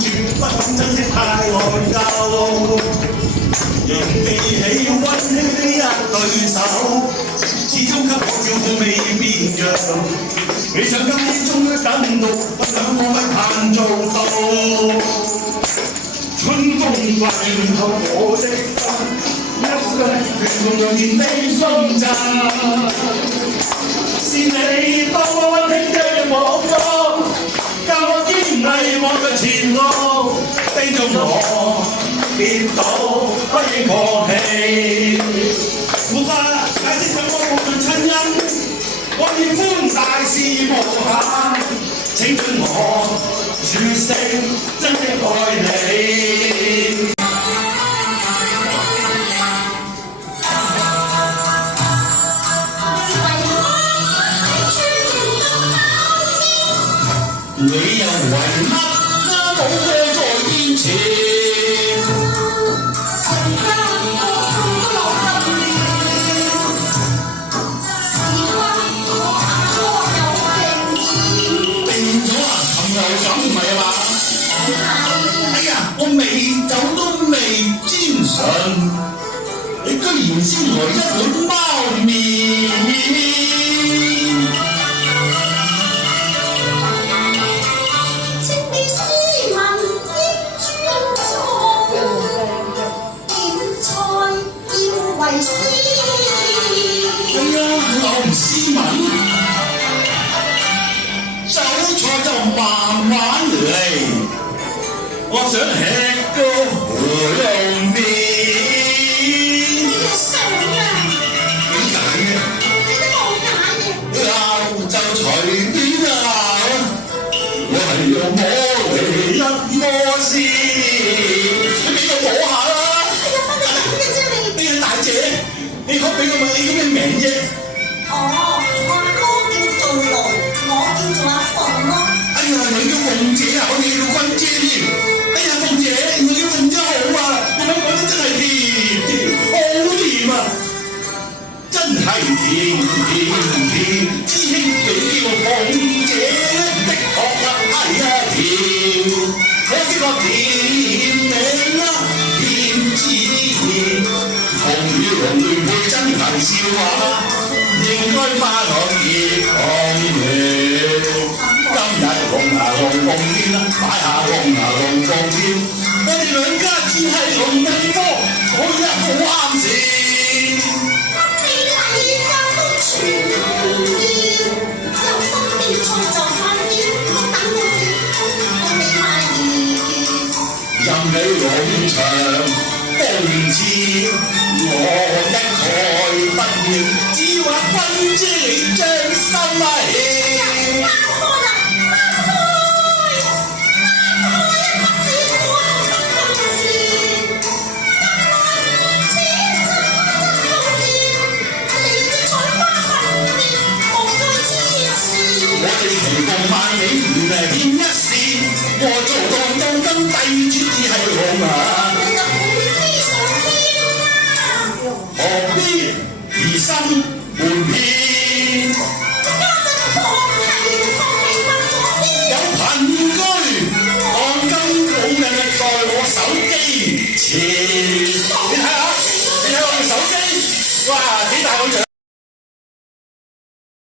住，不懂珍惜太內疚。仍記起溫馨的一對手，始終給我照顧未變樣。未想今天終於等到，不想我不盼做到。春風刮亂透我的心，一雙暖融的雙眸。是你當我溫馨的網絡，教我堅毅望向前路，叮囑我跌倒不應放棄。沒法解釋怎麼無盡親恩，我要歡大事無限，請准我說聲真的愛你。你又為乜冇歌在堅持？我未走都未沾唇，你居然先來一碗貓麵。請你斯文應尊重，點菜要為師。係啊，我唔斯文，走菜就慢慢嚟。我想吃個河龍麵。你想啊？點解嘅？你都冇解嘅。鬧就隨便鬧，我係用摸嚟一摸先。你俾我摸下啦。係啊，乜你咁嘅啫你？哎呀，大姐，你可俾我問你叫咩名啫？哦，我阿哥叫做龍，我叫做阿鳳咯。哎呀，你叫鳳姐啊，我哋叫君姐添。哎呀，鳳姐，原來叫鳳姐好啊！你咁講得真係甜，好甜啊！真係甜，知兄你叫鳳姐，的確啊，係啊甜，我知個甜名啦，甜字甜，鳳與龍聯配真係笑話，應該花落結紅了。今日龍牙龍鳳天，擺下龍牙龍鳳天，我哋兩家只係龍鳳科，嗰日好啱先。你係交通全面，有心比賽就快啲，我等我未買意見。任你農場風刺，我一概不要，只話君姐你將心起。見一線，我做當當金帝主只係龍啊！你就會飛上天啦！何必疑心瞞騙？家陣放棄分咗啲。有憑據，當金冇人在我手機前。